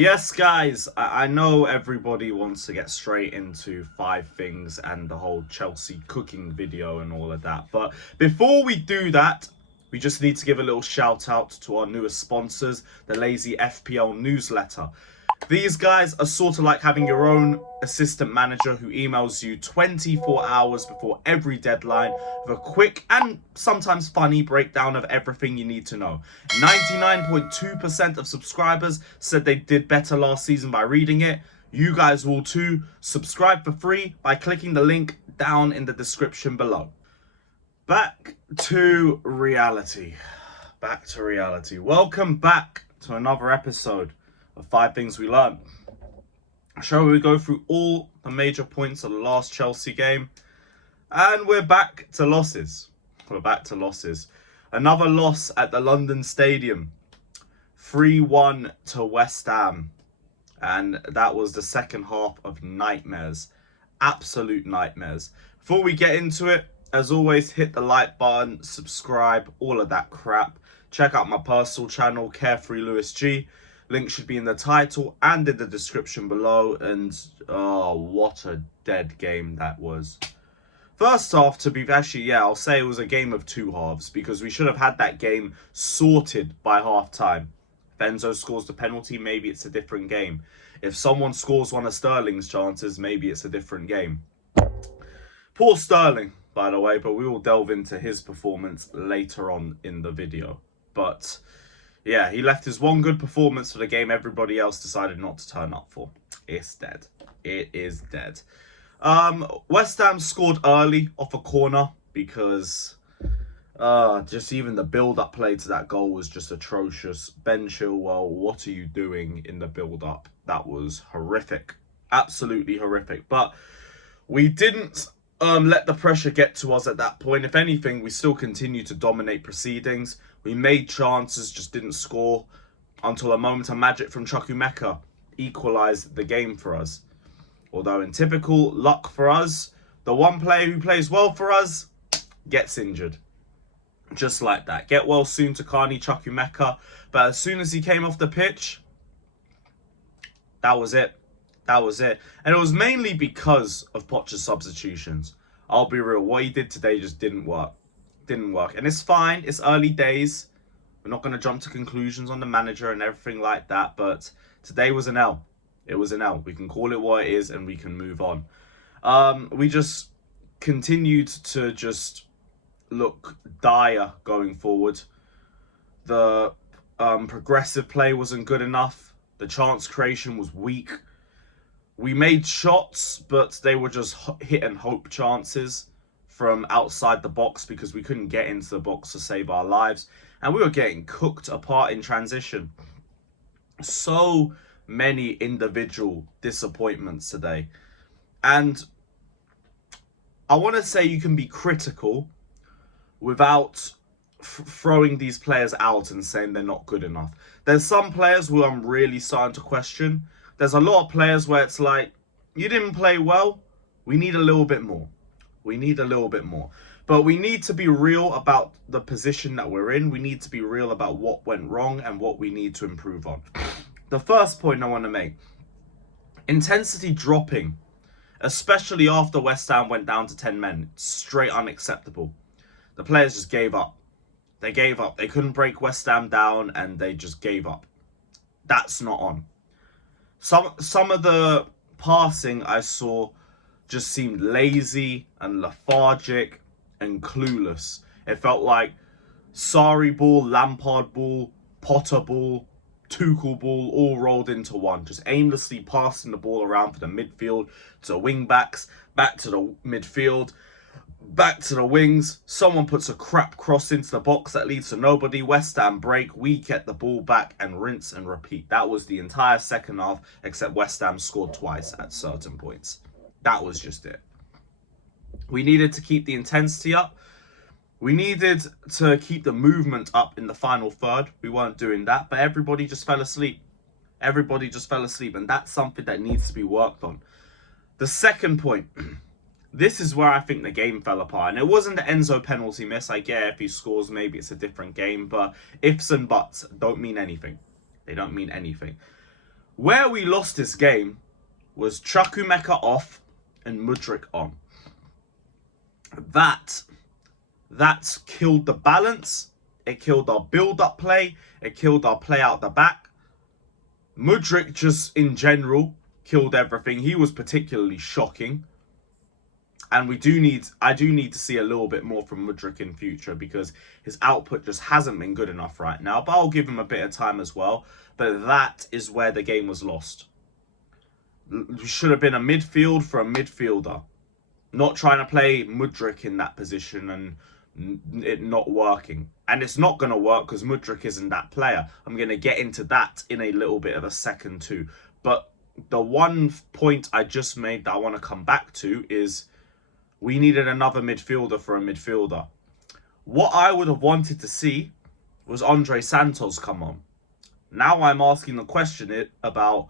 Yes, guys, I know everybody wants to get straight into 5 things and the whole Chelsea cooking video and all of that. But before we do that, we just need to give a little shout out to our newest sponsors, the Lazy FPL newsletter. These guys are sort of like having your own assistant manager who emails you 24 hours before every deadline with a quick and sometimes funny breakdown of everything you need to know. 99.2% of subscribers said they did better last season by reading it. You guys will too. Subscribe for free by clicking the link down in the description below. Back to reality. Welcome back to another episode of 5 Things We Learned. Shall we go through all the major points of the last Chelsea game? And we're back to losses. Another loss at the London Stadium. 3-1 to West Ham. And that was the second half of nightmares. Absolute nightmares. Before we get into it, as always, hit the like button, subscribe, all of that crap. Check out my personal channel, Carefree Lewis G. Link should be in the title and in the description below. And oh, what a dead game that was. First half, I'll say it was a game of 2 halves because we should have had that game sorted by half time. If Enzo scores the penalty, maybe it's a different game. If someone scores one of Sterling's chances, maybe it's a different game. Poor Sterling, by the way, but we will delve into his performance later on in the video. But yeah, he left his one good performance for the game everybody else decided not to turn up for. It's dead. It is dead. West Ham scored early off a corner because just even the build-up play to that goal was just atrocious. Ben Chilwell, what are you doing in the build-up? That was horrific. Absolutely horrific. But we didn't let the pressure get to us at that point. If anything, we still continued to dominate proceedings. We made chances, just didn't score until a moment of magic from Chukwuemeka equalised the game for us. Although in typical luck for us, the one player who plays well for us gets injured. Just like that. Get well soon to Carney Chukwuemeka. But as soon as he came off the pitch, that was it. And it was mainly because of Poch's substitutions. I'll be real. What he did today just didn't work. And it's fine. It's early days. We're not going to jump to conclusions on the manager and everything like that. But today was an L. It was an L. We can call it what it is and we can move on. We just continued to just look dire going forward. The progressive play wasn't good enough. The chance creation was weak. We made shots, but they were just hit and hope chances from outside the box because we couldn't get into the box to save our lives. And we were getting cooked apart in transition. So many individual disappointments today. And I want to say you can be critical without throwing these players out and saying they're not good enough. There's some players who I'm really starting to question. There's a lot of players where it's like, you didn't play well. We need a little bit more. But we need to be real about the position that we're in. We need to be real about what went wrong and what we need to improve on. The first point I want to make. Intensity dropping, especially after West Ham went down to 10 men. Straight unacceptable. The players just gave up. They gave up. They couldn't break West Ham down and they just gave up. That's not on. Some of the passing I saw just seemed lazy and lethargic and clueless. It felt like Sarri ball, Lampard ball, Potter ball, Tuchel ball all rolled into one. Just aimlessly passing the ball around for the midfield, to the wing backs, back to the midfield, back to the wings. Someone puts a crap cross into the box that leads to nobody. West Ham break. We get the ball back and rinse and repeat. That was the entire second half, except West Ham scored twice at certain points. That was just it. We needed to keep the intensity up. We needed to keep the movement up in the final third. We weren't doing that, but everybody just fell asleep. And that's something that needs to be worked on. The second point. This is where I think the game fell apart. And it wasn't the Enzo penalty miss. I get if he scores, maybe it's a different game. But ifs and buts don't mean anything. They don't mean anything. Where we lost this game was Chukwuemeka off and Mudryk on. That killed the balance. It killed our build-up play. It killed our play out the back. Mudryk just in general killed everything. He was particularly shocking. And I do need to see a little bit more from Mudryk in future because his output just hasn't been good enough right now. But I'll give him a bit of time as well. But that is where the game was lost. It should have been a midfield for a midfielder. Not trying to play Mudryk in that position and it not working. And it's not going to work because Mudryk isn't that player. I'm going to get into that in a little bit of a second too. But the one point I just made that I want to come back to is we needed another midfielder for a midfielder. What I would have wanted to see was Andre Santos come on. Now I'm asking the question about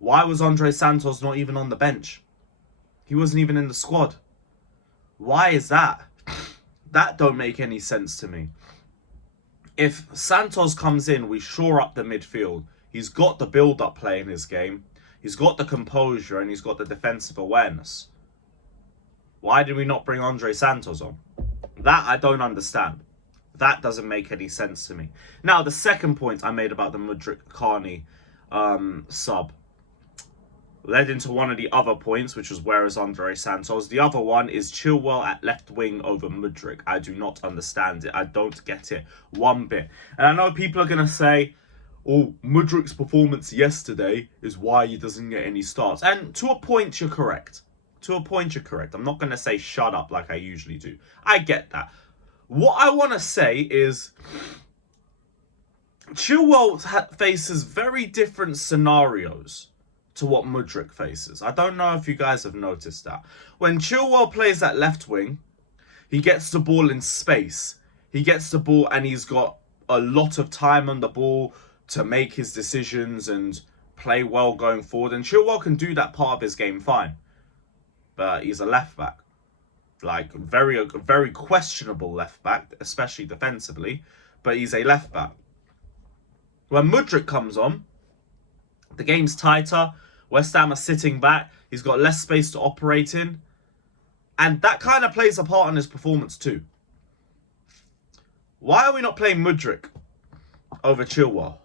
why was Andre Santos not even on the bench? He wasn't even in the squad. Why is that? That don't make any sense to me. If Santos comes in, we shore up the midfield. He's got the build-up play in his game. He's got the composure and he's got the defensive awareness. Why did we not bring Andre Santos on? That I don't understand. That doesn't make any sense to me. Now, the second point I made about the Mudryk-Carney sub led into one of the other points, which was where is Andre Santos. The other one is Chilwell at left wing over Mudryk. I do not understand it. I don't get it one bit. And I know people are going to say, oh, Mudryk's performance yesterday is why he doesn't get any starts. And to a point, you're correct. To a point, you're correct. I'm not going to say shut up like I usually do. I get that. What I want to say is Chilwell faces very different scenarios to what Mudryk faces. I don't know if you guys have noticed that. When Chilwell plays at left wing, he gets the ball in space. He gets the ball and he's got a lot of time on the ball to make his decisions and play well going forward. And Chilwell can do that part of his game fine. But he's a left back. Like, very questionable left back, especially defensively. But he's a left back. When Mudryk comes on, the game's tighter. West Ham are sitting back. He's got less space to operate in. And that kind of plays a part in his performance too. Why are we not playing Mudryk over Chilwell?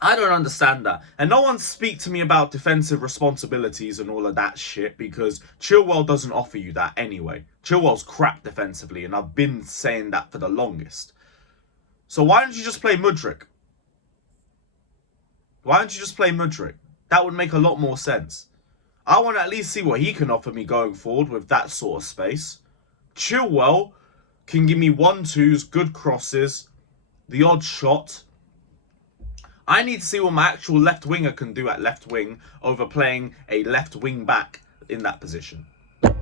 I don't understand that. And no one speak to me about defensive responsibilities and all of that shit because Chilwell doesn't offer you that anyway. Chilwell's crap defensively and I've been saying that for the longest. So why don't you just play Mudryk? Why don't you just play Mudryk? That would make a lot more sense. I want to at least see what he can offer me going forward with that sort of space. Chilwell can give me 1-2s, good crosses, the odd shot. I need to see what my actual left winger can do at left wing over playing a left wing back in that position.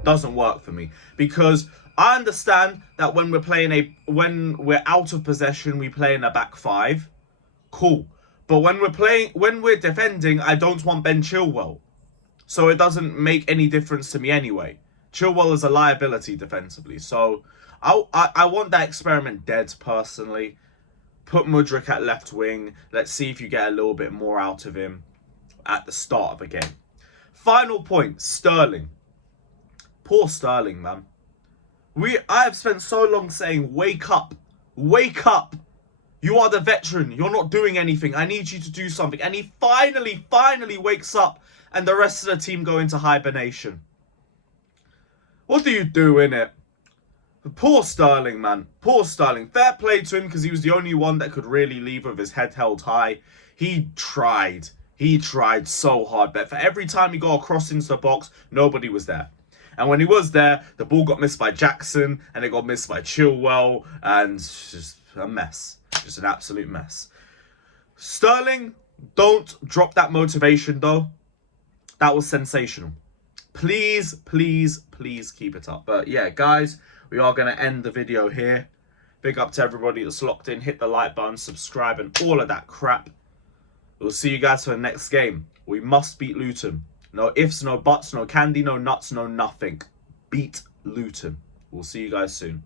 Doesn't work for me because I understand that when we're out of possession, we play in a back five. Cool. But when we're defending, I don't want Ben Chilwell. So it doesn't make any difference to me anyway. Chilwell is a liability defensively. So I want that experiment dead personally. Put Mudryk at left wing. Let's see if you get a little bit more out of him at the start of a game. Final point, Sterling. Poor Sterling, man. I have spent so long saying, wake up. Wake up. You are the veteran. You're not doing anything. I need you to do something. And he finally wakes up and the rest of the team go into hibernation. What do you do, innit? Poor Sterling, man. Poor Sterling. Fair play to him because he was the only one that could really leave with his head held high. He tried. He tried so hard. But for every time he got across into the box, nobody was there. And when he was there, the ball got missed by Jackson and it got missed by Chilwell. And just a mess. Just an absolute mess. Sterling, don't drop that motivation though. That was sensational. Please, please, please keep it up. But yeah, guys, we are going to end the video here. Big up to everybody that's locked in. Hit the like button, subscribe, and all of that crap. We'll see you guys for the next game. We must beat Luton. No ifs, no buts, no candy, no nuts, no nothing. Beat Luton. We'll see you guys soon.